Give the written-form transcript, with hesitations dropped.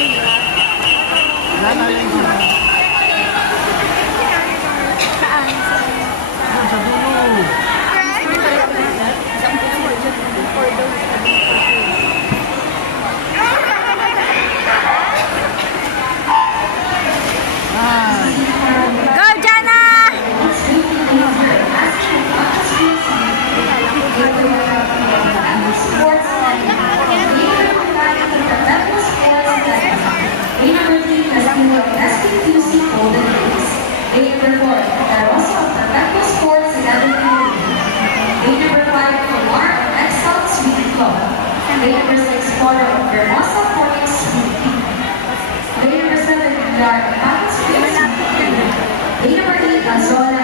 Sa dulo. Go, Jana! Explorer of Hermosa Phoenix They number 7, Yard Papas Day number 8, Azola